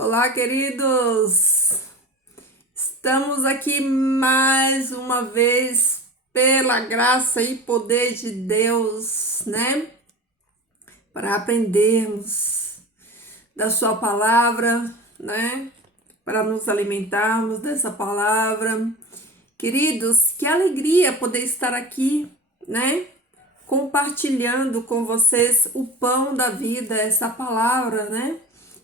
Olá, queridos! Estamos aqui mais uma vez pela graça e poder de Deus, né? Para aprendermos da Sua palavra, né? Para nos alimentarmos dessa palavra. Queridos, que alegria poder estar aqui, né? Compartilhando com vocês o pão da vida, essa palavra, né?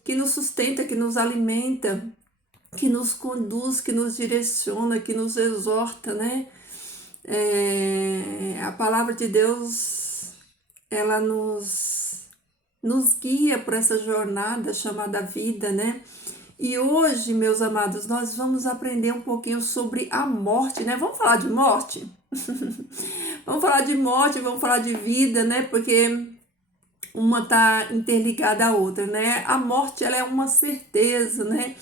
Que nos sustenta, que nos alimenta, que nos conduz, que nos direciona, que nos exorta, né? A palavra de Deus, ela nos guia por essa jornada chamada vida, né? E hoje, meus amados, nós vamos aprender um pouquinho sobre a morte, né? Vamos falar de morte? Vamos falar de morte, vamos falar de vida, né? Porque uma está interligada à outra, né? A morte, ela é uma certeza, né?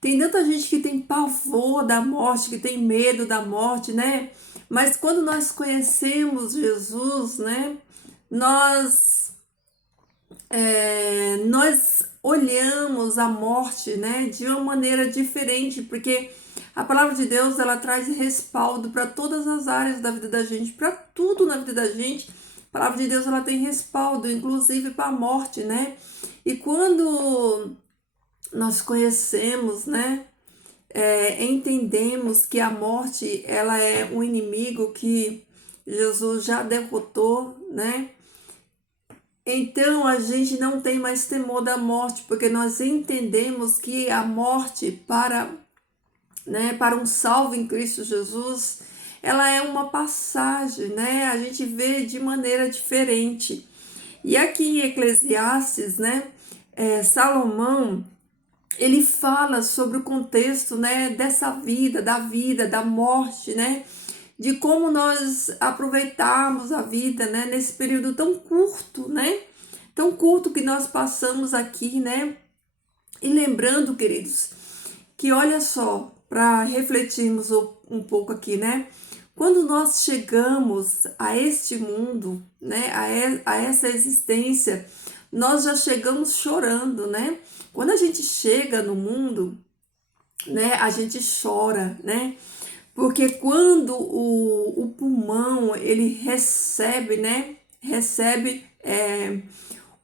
Tem tanta gente que tem pavor da morte, que tem medo da morte, né? Mas quando nós conhecemos Jesus, né? Nós olhamos a morte, né? De uma maneira diferente, porque a palavra de Deus, ela traz respaldo para todas as áreas da vida da gente, para tudo na vida da gente. A palavra de Deus, ela tem respaldo, inclusive para a morte, né? E quando nós conhecemos, né? Entendemos que a morte, ela é um inimigo que Jesus já derrotou, né? Então a gente não tem mais temor da morte, porque nós entendemos que a morte para um salvo em Cristo Jesus, ela é uma passagem, né? A gente vê de maneira diferente. E aqui em Eclesiastes, né? Salomão, ele fala sobre o contexto, né, dessa vida, da morte, né, de como nós aproveitarmos a vida, né, nesse período tão curto, né, tão curto que nós passamos aqui, né, e lembrando, queridos, que olha só, para refletirmos um pouco aqui, né, quando nós chegamos a este mundo, né, a essa existência, nós já chegamos chorando, né? Quando a gente chega no mundo, né, a gente chora, né? Porque quando o pulmão, ele recebe, né? Recebe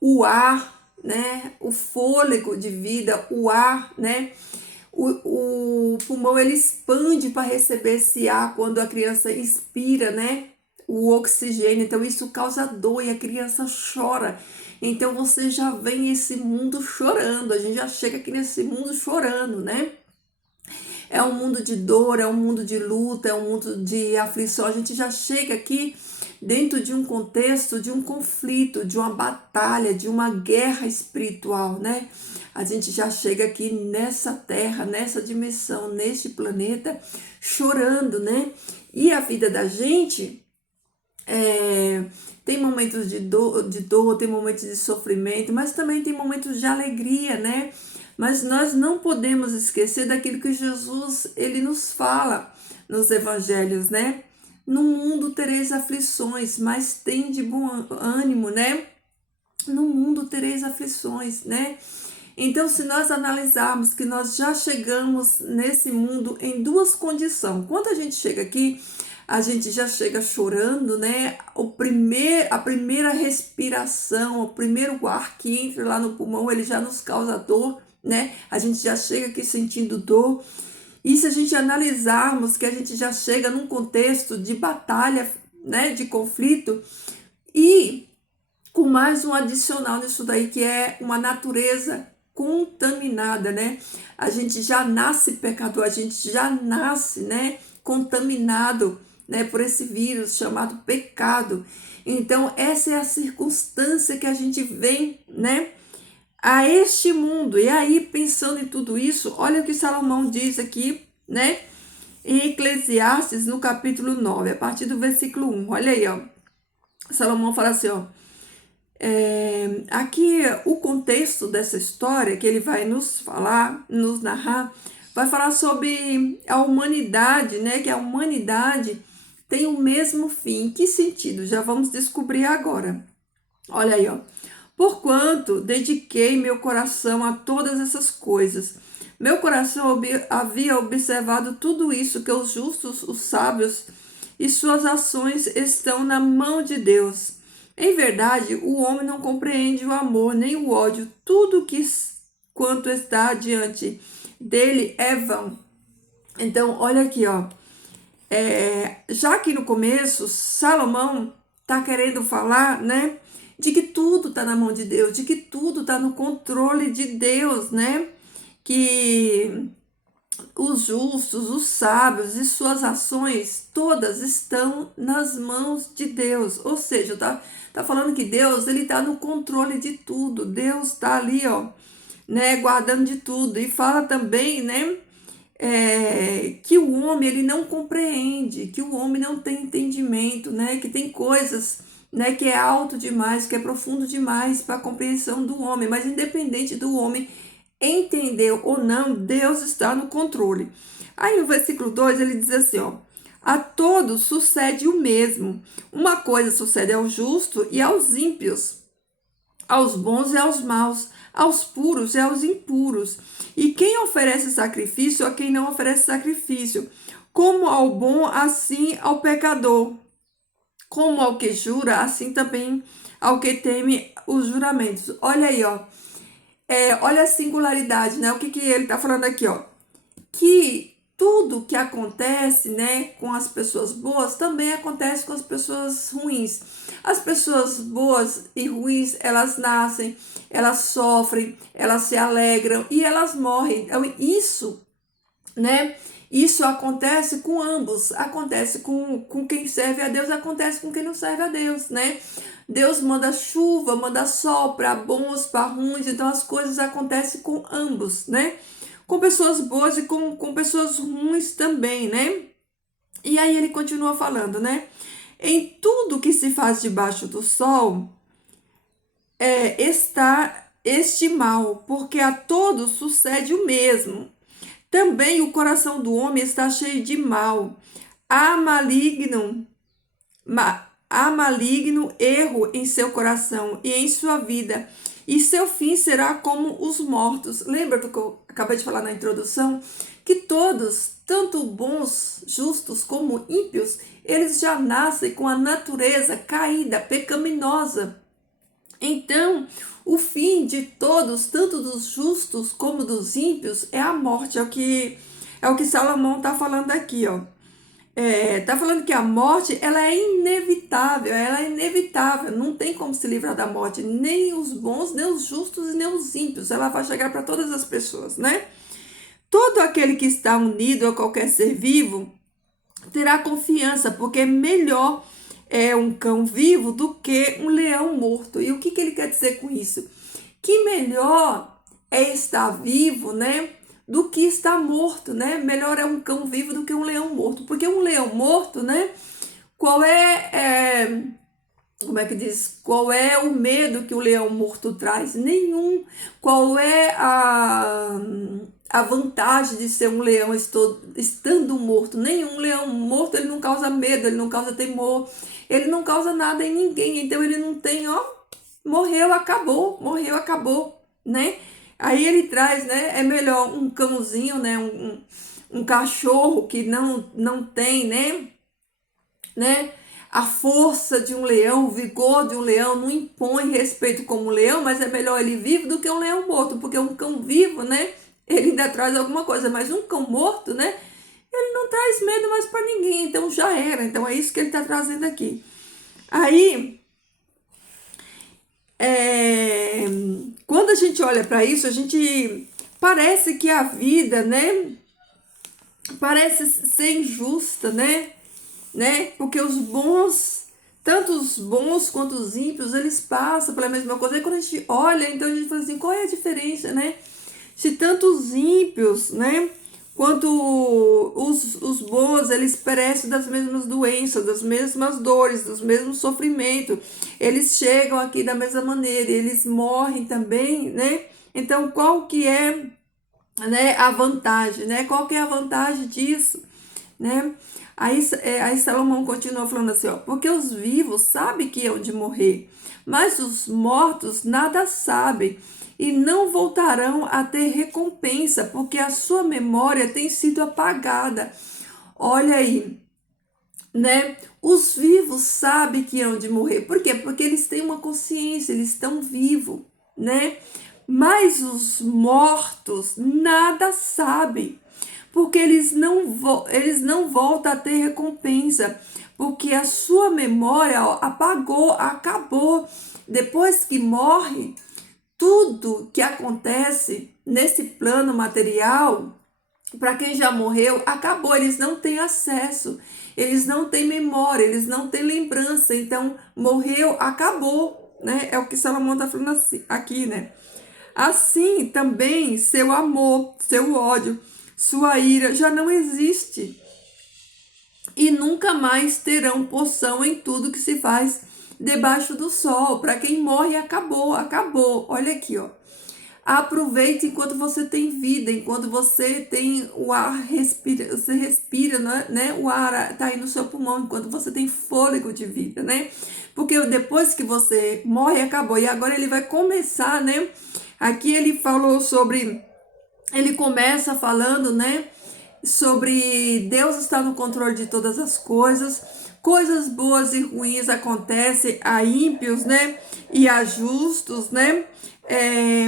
o ar, né? O fôlego de vida, o ar, né? O pulmão, ele expande para receber esse ar quando a criança expira, né? O oxigênio, então isso causa dor e a criança chora. Então você já vem esse mundo chorando, a gente já chega aqui nesse mundo chorando, né? É um mundo de dor, é um mundo de luta, é um mundo de aflição. A gente já chega aqui dentro de um contexto de um conflito, de uma batalha, de uma guerra espiritual, né? A gente já chega aqui nessa terra, nessa dimensão, neste planeta, chorando, né? E a vida da gente tem momentos de dor, tem momentos de sofrimento, mas também tem momentos de alegria, né? Mas nós não podemos esquecer daquilo que Jesus, ele nos fala nos evangelhos, né? No mundo tereis aflições, mas tem de bom ânimo, né? No mundo tereis aflições, né? Então, se nós analisarmos que nós já chegamos nesse mundo em duas condições. Quando a gente chega aqui, a gente já chega chorando, né? A primeira respiração, o primeiro ar que entra lá no pulmão, ele já nos causa dor, né? A gente já chega aqui sentindo dor. E se a gente analisarmos que a gente já chega num contexto de batalha, né? De conflito, e com mais um adicional nisso daí, que é uma natureza contaminada, né? A gente já nasce pecador, a gente já nasce, né? Contaminado, né? Por esse vírus chamado pecado. Então, essa é a circunstância que a gente vem, né? A este mundo. E aí, pensando em tudo isso, olha o que Salomão diz aqui, né? Em Eclesiastes, no capítulo 9, a partir do versículo 1. Olha aí, ó. Salomão fala assim, ó. Aqui o contexto dessa história que ele vai nos falar, nos narrar, vai falar sobre a humanidade, né? Que a humanidade tem o mesmo fim. Em que sentido? Já vamos descobrir agora. Olha aí, ó. Porquanto dediquei meu coração a todas essas coisas. Meu coração havia observado tudo isso, que os justos, os sábios e suas ações estão na mão de Deus. Em verdade, o homem não compreende o amor nem o ódio. Tudo quanto está diante dele é vão. Então, olha aqui, ó. Já que no começo, Salomão está querendo falar, né? De que tudo está na mão de Deus, de que tudo está no controle de Deus, né? Que os justos, os sábios e suas ações todas estão nas mãos de Deus. Ou seja, tá falando que Deus, ele tá no controle de tudo. Deus tá ali, ó, né, guardando de tudo. E fala também, né, que o homem ele não compreende, que o homem não tem entendimento, né, que tem coisas, né, que é alto demais, que é profundo demais para a compreensão do homem. Mas independente do homem entendeu ou não, Deus está no controle. Aí no versículo 2 ele diz assim, ó: a todos sucede o mesmo. Uma coisa sucede ao justo e aos ímpios, aos bons e aos maus, aos puros e aos impuros. E quem oferece sacrifício a quem não oferece sacrifício, como ao bom, assim ao pecador, como ao que jura, assim também ao que teme os juramentos. Olha aí, ó. Olha a singularidade, né? O que ele tá falando aqui, ó? Que tudo que acontece, né, com as pessoas boas também acontece com as pessoas ruins. As pessoas boas e ruins, elas nascem, elas sofrem, elas se alegram e elas morrem. Então, isso, né? Isso acontece com ambos, acontece com quem serve a Deus, acontece com quem não serve a Deus, né? Deus manda chuva, manda sol para bons, para ruins, então as coisas acontecem com ambos, né? Com pessoas boas e com pessoas ruins também, né? E aí ele continua falando, né? Em tudo que se faz debaixo do sol, está este mal, porque a todos sucede o mesmo. Também o coração do homem está cheio de mal. Há maligno erro em seu coração e em sua vida, e seu fim será como os mortos. Lembra do que eu acabei de falar na introdução? Que todos, tanto bons, justos como ímpios, eles já nascem com a natureza caída, pecaminosa. Então, o fim de todos, tanto dos justos como dos ímpios, é a morte. É o que Salomão está falando aqui, ó. Tá falando que a morte, ela é inevitável, não tem como se livrar da morte, nem os bons, nem os justos e nem os ímpios, ela vai chegar para todas as pessoas, né? Todo aquele que está unido a qualquer ser vivo terá confiança, porque é melhor um cão vivo do que um leão morto. E o que ele quer dizer com isso? Que melhor é estar vivo, né, do que estar morto, né? Melhor é um cão vivo do que um leão morto. Porque um leão morto, né? Como é que diz? Qual é o medo que o leão morto traz? Nenhum. Qual é a vantagem de ser um leão estando morto? Nenhum. Leão morto, ele não causa medo, ele não causa temor, ele não causa nada em ninguém. Então ele não tem, ó, morreu, acabou, né? Aí ele traz, né? É melhor um cãozinho, né? Um cachorro que não tem, né? A força de um leão, o vigor de um leão, não impõe respeito como um leão, mas é melhor ele vivo do que um leão morto, porque um cão vivo, né? Ele ainda traz alguma coisa, mas um cão morto, né? Ele não traz medo mais para ninguém, então já era. Então é isso que ele está trazendo aqui. Aí, quando a gente olha para isso, a gente parece que a vida, né? Parece ser injusta, né? Porque os bons, tanto os bons quanto os ímpios, eles passam pela mesma coisa. Aí quando a gente olha, então a gente fala assim, qual é a diferença, né? Se tanto os ímpios, né, quanto os bons, eles perecem das mesmas doenças, das mesmas dores, dos mesmos sofrimentos, eles chegam aqui da mesma maneira, eles morrem também, né? Então, qual que é, né, a vantagem, né? Qual que é a vantagem disso, né? Aí Salomão continua falando assim, ó, porque os vivos sabem que hão de morrer, mas os mortos nada sabem e não voltarão a ter recompensa, porque a sua memória tem sido apagada. Olha aí, né? Os vivos sabem que hão de morrer. Por quê? Porque eles têm uma consciência, eles estão vivos, né? Mas os mortos nada sabem, porque eles não voltam a ter recompensa, porque a sua memória, ó, apagou, acabou. Depois que morre, tudo que acontece nesse plano material, para quem já morreu, acabou, eles não têm acesso, eles não têm memória, eles não têm lembrança, então morreu, acabou, né? É o que Salomão está falando assim, aqui, né? Assim também seu amor, seu ódio, sua ira já não existe e nunca mais terão porção em tudo que se faz debaixo do sol. Para quem morre, acabou, acabou. Olha aqui, ó. Aproveite enquanto você tem vida, enquanto você tem o ar, você respira, né? O ar tá aí no seu pulmão, enquanto você tem fôlego de vida, né? Porque depois que você morre, acabou. E agora ele vai começar, né? Aqui ele falou sobre, ele começa falando, né? Sobre Deus estar no controle de todas as coisas, coisas boas e ruins acontecem a ímpios, né? E a justos, né?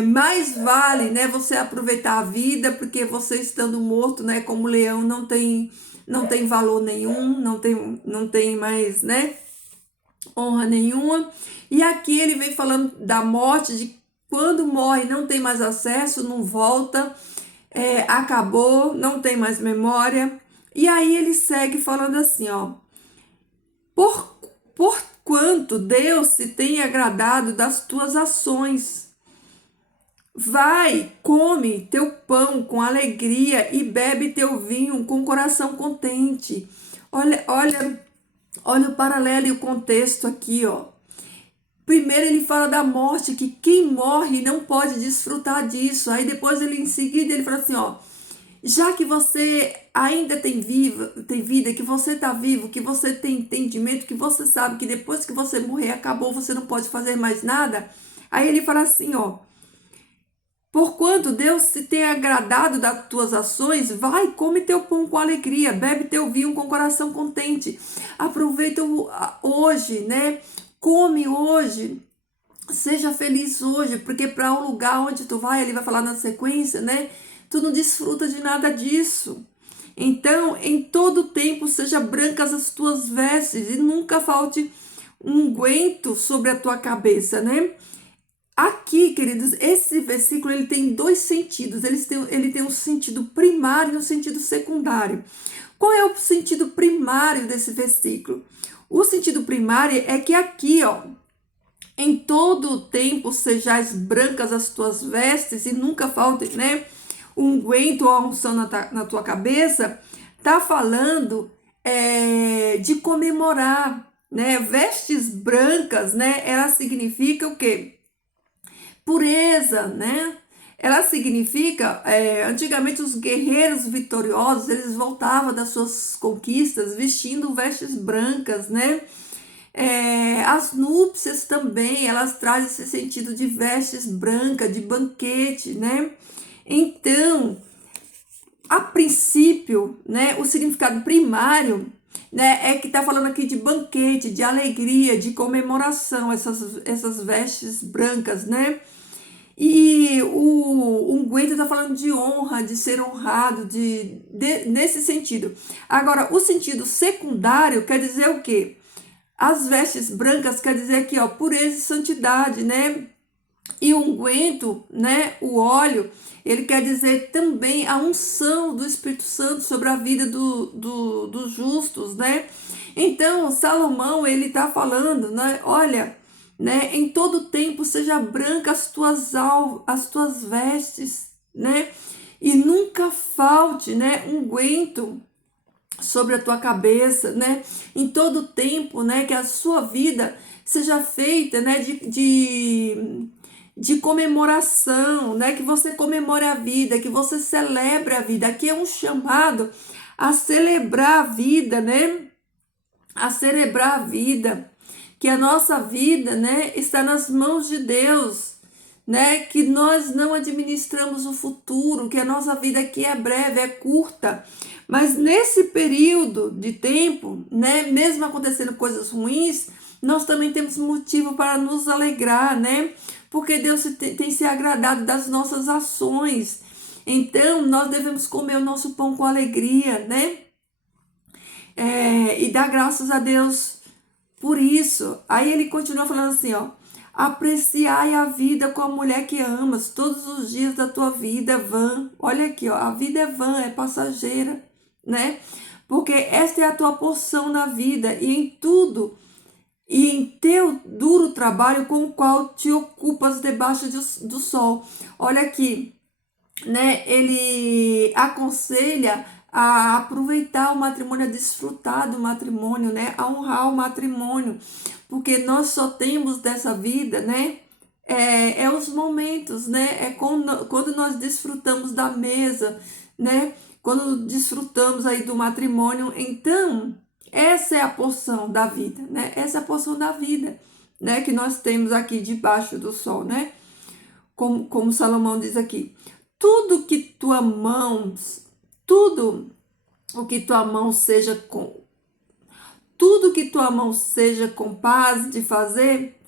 Mais vale, né? Você aproveitar a vida, porque você estando morto, né? Como leão não tem valor nenhum, não tem mais, né? Honra nenhuma. E aqui ele vem falando da morte, de quando morre não tem mais acesso, não volta, acabou, não tem mais memória. E aí ele segue falando assim, ó, por, por quanto Deus se tem agradado das tuas ações, vai, come teu pão com alegria e bebe teu vinho com coração contente. Olha o paralelo e o contexto aqui, ó. Primeiro ele fala da morte, que quem morre não pode desfrutar disso. Aí depois ele, em seguida, ele fala assim, ó, já que você ainda tem vida, que você está vivo, que você tem entendimento, que você sabe que depois que você morrer, acabou, você não pode fazer mais nada. Aí ele fala assim, ó, porquanto Deus se tem agradado das tuas ações, vai, come teu pão com alegria, bebe teu vinho com coração contente. Aproveita hoje, né? Come hoje, seja feliz hoje, porque para o lugar onde tu vai, ele vai falar na sequência, né? Tu não desfruta de nada disso. Então, em todo tempo, seja brancas as tuas vestes e nunca falte um unguento sobre a tua cabeça, né? Aqui, queridos, esse versículo ele tem dois sentidos. Ele tem um sentido primário e um sentido secundário. Qual é o sentido primário desse versículo? O sentido primário é que aqui, ó, em todo o tempo sejais brancas as tuas vestes e nunca falte, né, um unguento ou a unção na tua cabeça, tá falando de comemorar, né? Vestes brancas, né? Ela significa o quê? Pureza, né? Ela significa, antigamente os guerreiros vitoriosos, eles voltavam das suas conquistas vestindo vestes brancas, né? As núpcias também, elas trazem esse sentido de vestes brancas, de banquete, né? Então, a princípio, né, o significado primário, né, é que está falando aqui de banquete, de alegria, de comemoração, essas vestes brancas, né? E o unguento está falando de honra, de ser honrado, nesse sentido. Agora, o sentido secundário quer dizer o quê? As vestes brancas quer dizer aqui, ó, pureza e santidade, né? E o unguento, né, o óleo, ele quer dizer também a unção do Espírito Santo sobre a vida dos justos, né? Então, Salomão, ele está falando, né, olha, né, em todo tempo seja branca as tuas vestes, né? E nunca falte, né, unguento sobre a tua cabeça, né? Em todo tempo, né, que a sua vida seja feita, né, de comemoração, né? Que você comemore a vida, que você celebre a vida. Aqui é um chamado a celebrar a vida, né? A celebrar a vida, que a nossa vida, né, está nas mãos de Deus, né? Que nós não administramos o futuro, que a nossa vida aqui é breve, é curta. Mas nesse período de tempo, né, mesmo acontecendo coisas ruins, nós também temos motivo para nos alegrar, né? Porque Deus tem se agradado das nossas ações. Então, nós devemos comer o nosso pão com alegria, né? E dar graças a Deus por isso. Aí ele continua falando assim, ó. Apreciai a vida com a mulher que amas. Todos os dias da tua vida é vã. Olha aqui, ó. A vida é vã, é passageira, né? Porque esta é a tua porção na vida e em tudo. E em teu duro trabalho com o qual te ocupas debaixo do sol. Olha aqui, né? Ele aconselha a aproveitar o matrimônio, a desfrutar do matrimônio, né? A honrar o matrimônio, porque nós só temos dessa vida, né? Os momentos, né? É quando nós desfrutamos da mesa, né? Quando desfrutamos aí do matrimônio, então essa é a porção da vida, né? Essa é a porção da vida, né? Que nós temos aqui debaixo do sol, né? Como Salomão diz aqui, tudo que tua mão, tudo o que tua mão seja com, tudo que tua mão seja capaz de fazer,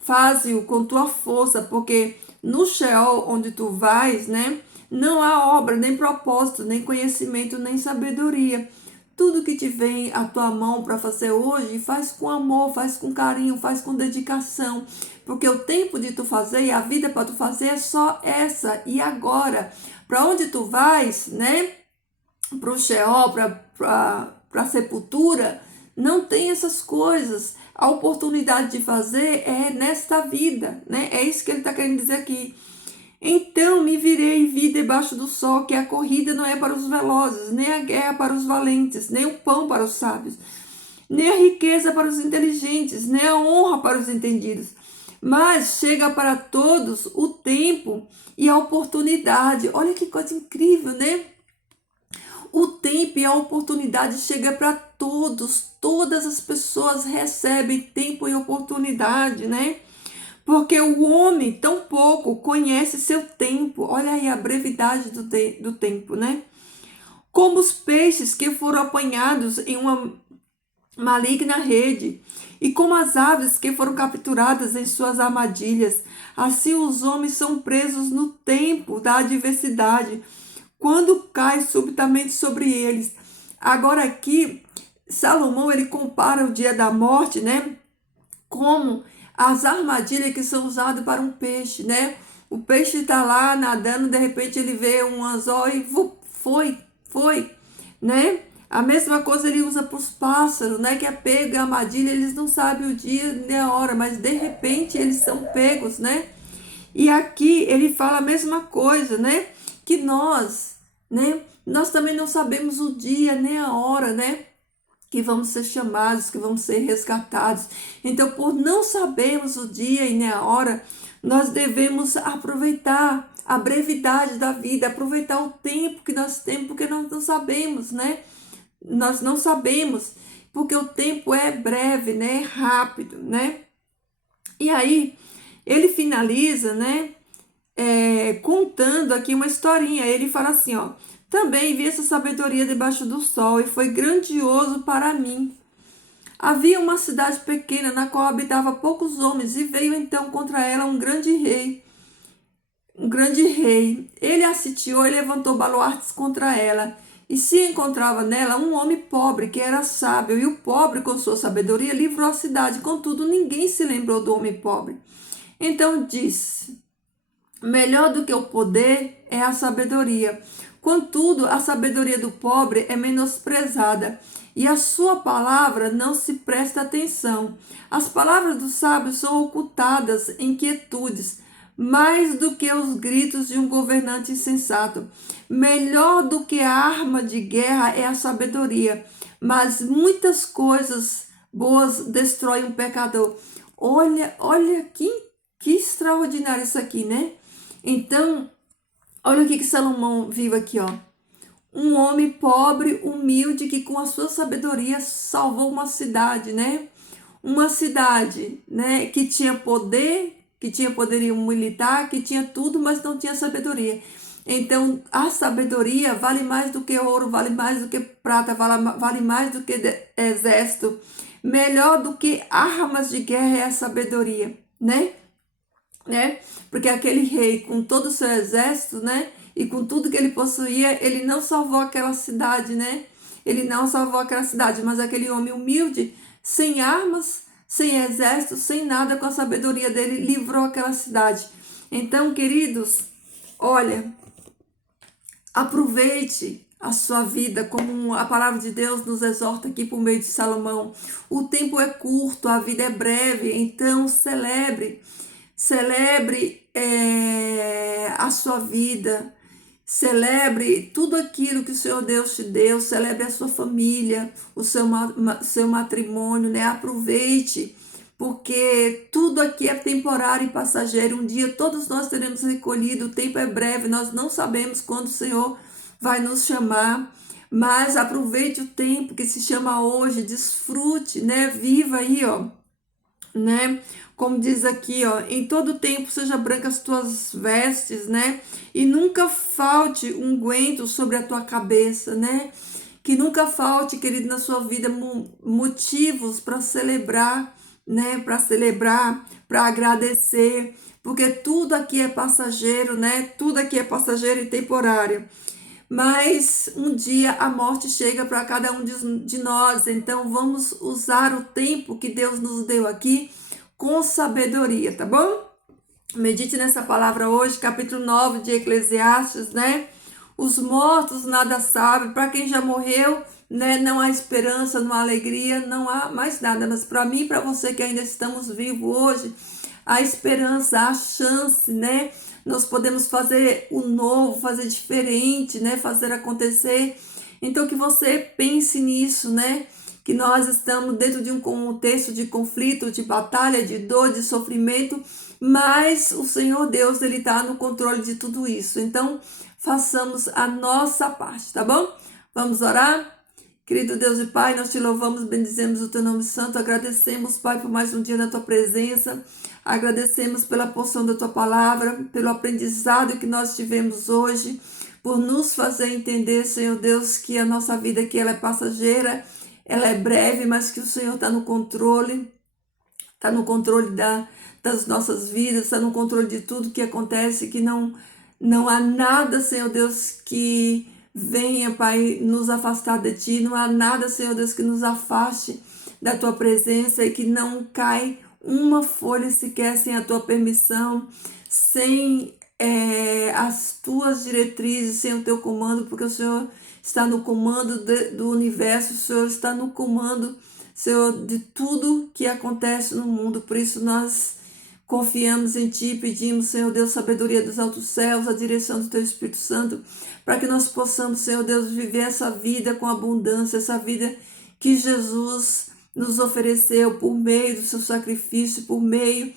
faze-o com tua força, porque no Sheol onde tu vais, né, não há obra, nem propósito, nem conhecimento, nem sabedoria. Tudo que te vem à tua mão para fazer hoje, faz com amor, faz com carinho, faz com dedicação. Porque o tempo de tu fazer e a vida para tu fazer é só essa e agora. Para onde tu vais, né? Para o Sheol, para a sepultura, não tem essas coisas. A oportunidade de fazer é nesta vida, né? É isso que ele está querendo dizer aqui. Então me virei e vi debaixo do sol que a corrida não é para os velozes, nem a guerra para os valentes, nem o pão para os sábios, nem a riqueza para os inteligentes, nem a honra para os entendidos. Mas chega para todos o tempo e a oportunidade. Olha que coisa incrível, né? O tempo e a oportunidade chega para todos. Todas as pessoas recebem tempo e oportunidade, né? Porque o homem tão pouco conhece seu tempo. Olha aí a brevidade do tempo, né? Como os peixes que foram apanhados em uma maligna rede, e como as aves que foram capturadas em suas armadilhas, assim os homens são presos no tempo da adversidade, quando cai subitamente sobre eles. Agora aqui, Salomão, ele compara o dia da morte, né? Como as armadilhas que são usadas para um peixe, né? O peixe está lá nadando, de repente ele vê um anzol e foi, né? A mesma coisa ele usa para os pássaros, né? Que é pega a armadilha, eles não sabem o dia nem a hora, mas de repente eles são pegos, né? E aqui ele fala a mesma coisa, né? Que nós, né? Nós também não sabemos o dia nem a hora, né? Que vamos ser chamados, que vamos ser resgatados. Então, por não sabermos o dia e nem a hora, nós devemos aproveitar a brevidade da vida, aproveitar o tempo que nós temos, porque nós não sabemos, né? Nós não sabemos, porque o tempo é breve, né? É rápido, né? E aí, ele finaliza, né? Contando aqui uma historinha. Ele fala assim, ó. Também vi essa sabedoria debaixo do sol e foi grandioso para mim. Havia uma cidade pequena na qual habitava poucos homens e veio então contra ela um grande rei. Ele a sitiou e levantou baluartes contra ela. E se encontrava nela um homem pobre que era sábio, e o pobre, com sua sabedoria, livrou a cidade. Contudo, ninguém se lembrou do homem pobre. Então disse: melhor do que o poder é a sabedoria. Contudo, a sabedoria do pobre é menosprezada, e a sua palavra não se presta atenção. As palavras do sábio são ocultadas em quietudes, mais do que os gritos de um governante insensato. Melhor do que a arma de guerra é a sabedoria, mas muitas coisas boas destroem um pecador. Olha que extraordinário isso aqui, né? Então, olha o que Salomão viu aqui, ó. um homem pobre, humilde, que com a sua sabedoria salvou uma cidade, né? Uma cidade, né, que tinha poder, que tinha poderio militar, que tinha tudo, mas não tinha sabedoria. Então, a sabedoria vale mais do que ouro, vale mais do que prata, vale mais do que exército. Melhor do que armas de guerra é a sabedoria, né? Porque aquele rei, com todo o seu exército, né? E com tudo que ele possuía, ele não salvou aquela cidade, né? Ele não salvou aquela cidade, mas aquele homem humilde, sem armas, sem exército, sem nada, com a sabedoria dele, livrou aquela cidade. Então, queridos, olha, aproveite a sua vida, como a palavra de Deus nos exorta aqui por meio de Salomão. O tempo é curto, a vida é breve, então celebre a sua vida, celebre tudo aquilo que o Senhor Deus te deu, celebre a sua família, o seu matrimônio, né? Aproveite, porque tudo aqui é temporário e passageiro. Um dia todos nós teremos recolhido, o tempo é breve, nós não sabemos quando o Senhor vai nos chamar, mas aproveite o tempo que se chama hoje, desfrute, né? Viva aí, ó, né? Como diz aqui, ó, em todo tempo seja branca as tuas vestes, né? E nunca falte unguento sobre a tua cabeça, né? Que nunca falte, querido, na sua vida motivos para celebrar, né? Para celebrar, para agradecer, porque tudo aqui é passageiro, né? Tudo aqui é passageiro e temporário. Mas um dia a morte chega para cada um de nós, então vamos usar o tempo que Deus nos deu aqui com sabedoria, tá bom? Medite nessa palavra hoje, capítulo 9 de Eclesiastes, né? Os mortos nada sabem, para quem já morreu, né? Não há esperança, não há alegria, não há mais nada. Mas para mim e para você que ainda estamos vivos hoje, a esperança, a chance, né? Nós podemos fazer o novo, fazer diferente, né? Fazer acontecer. Então que você pense nisso, né? Que nós estamos dentro de um contexto de conflito, de batalha, de dor, de sofrimento, mas o Senhor Deus, Ele está no controle de tudo isso. Então, façamos a nossa parte, tá bom? Vamos orar? Querido Deus e Pai, nós te louvamos, bendizemos o teu nome santo, agradecemos, Pai, por mais um dia na tua presença, agradecemos pela porção da tua palavra, pelo aprendizado que nós tivemos hoje, por nos fazer entender, Senhor Deus, que a nossa vida aqui ela é passageira, ela é breve, mas que o Senhor está no controle das nossas vidas, está no controle de tudo que acontece, que não há nada, Senhor Deus, que venha, Pai, nos afastar de Ti, não há nada, Senhor Deus, que nos afaste da Tua presença e que não cai uma folha sequer sem a Tua permissão, sem as Tuas diretrizes, sem o Teu comando, porque o Senhor está no comando do universo, o Senhor está no comando, Senhor, de tudo que acontece no mundo. Por isso nós confiamos em Ti, pedimos, Senhor Deus, sabedoria dos altos céus, a direção do Teu Espírito Santo, para que nós possamos, Senhor Deus, viver essa vida com abundância, essa vida que Jesus nos ofereceu por meio do seu sacrifício, por meio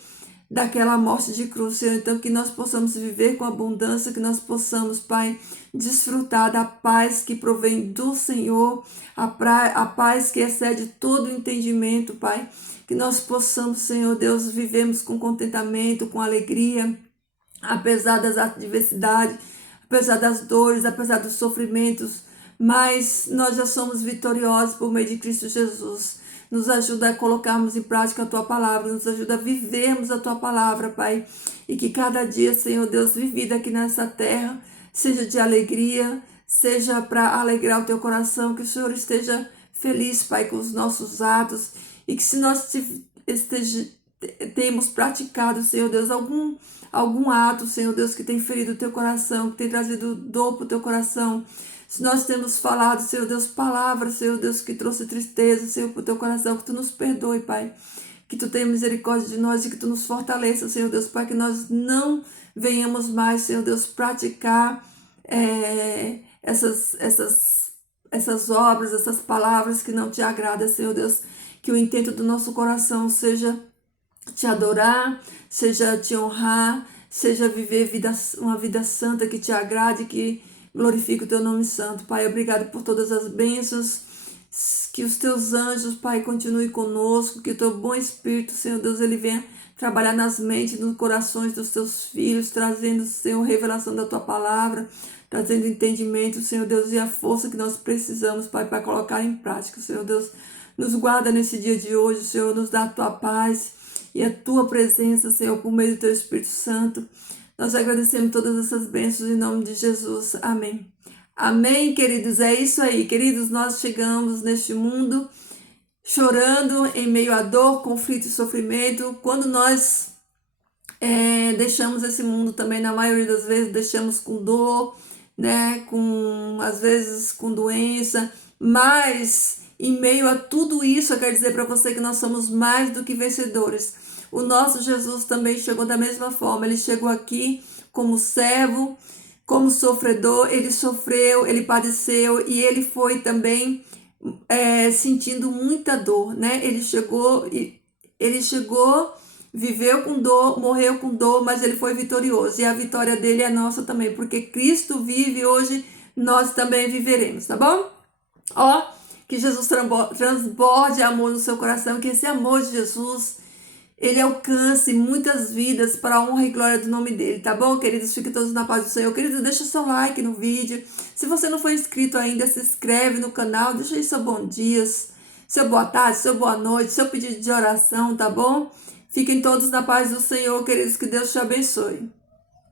daquela morte de cruz, Senhor. Então, que nós possamos viver com abundância, que nós possamos, Pai, desfrutar da paz que provém do Senhor, a paz que excede todo o entendimento, Pai. Que nós possamos, Senhor Deus, vivemos com contentamento, com alegria, apesar das adversidades, apesar das dores, apesar dos sofrimentos, mas nós já somos vitoriosos por meio de Cristo Jesus. Nos ajuda a colocarmos em prática a Tua palavra, nos ajuda a vivermos a Tua palavra, Pai. E que cada dia, Senhor Deus, vivido aqui nessa terra, seja de alegria, seja para alegrar o Teu coração, que o Senhor esteja feliz, Pai, com os nossos atos. E que se nós temos praticado, Senhor Deus, algum ato, Senhor Deus, que tem ferido o Teu coração, que tem trazido dor para o Teu coração, se nós temos falado, Senhor Deus, palavras, Senhor Deus, que trouxe tristeza, Senhor, para o Teu coração, que Tu nos perdoe, Pai. Que Tu tenha misericórdia de nós e que Tu nos fortaleça, Senhor Deus, para que nós não venhamos mais, Senhor Deus, praticar essas obras, essas palavras que não Te agradam, Senhor Deus. Que o intento do nosso coração seja Te adorar, seja Te honrar, seja viver uma vida santa que Te agrade, que Glorifica o teu nome santo, Pai. Obrigado por todas as bênçãos. Que os teus anjos, Pai, continuem conosco. Que o teu bom Espírito, Senhor Deus, ele venha trabalhar nas mentes, nos corações dos teus filhos, trazendo, Senhor, revelação da tua palavra, trazendo entendimento, Senhor Deus, e a força que nós precisamos, Pai, para colocar em prática, Senhor Deus. Nos guarda nesse dia de hoje, Senhor, nos dá a tua paz e a tua presença, Senhor, por meio do teu Espírito Santo. Nós agradecemos todas essas bênçãos em nome de Jesus. Amém. Amém, queridos. É isso aí, queridos. Nós chegamos neste mundo chorando em meio a dor, conflito e sofrimento. Quando nós deixamos esse mundo também, na maioria das vezes, deixamos com dor, né? Às vezes com doença, mas em meio a tudo isso, eu quero dizer para você que nós somos mais do que vencedores. O nosso Jesus também chegou da mesma forma. Ele chegou aqui como servo, como sofredor. Ele sofreu, ele padeceu e ele foi também sentindo muita dor, né? Ele chegou, viveu com dor, morreu com dor, mas ele foi vitorioso. E a vitória dele é nossa também, porque Cristo vive hoje, nós também viveremos, tá bom? Ó, que Jesus transborde amor no seu coração, que esse amor de Jesus, ele alcance muitas vidas para a honra e glória do nome dele, tá bom, queridos? Fiquem todos na paz do Senhor. Queridos, deixa seu like no vídeo. Se você não for inscrito ainda, se inscreve no canal, deixa aí seu bom dia, seu boa tarde, seu boa noite, seu pedido de oração, tá bom? Fiquem todos na paz do Senhor, queridos, que Deus te abençoe.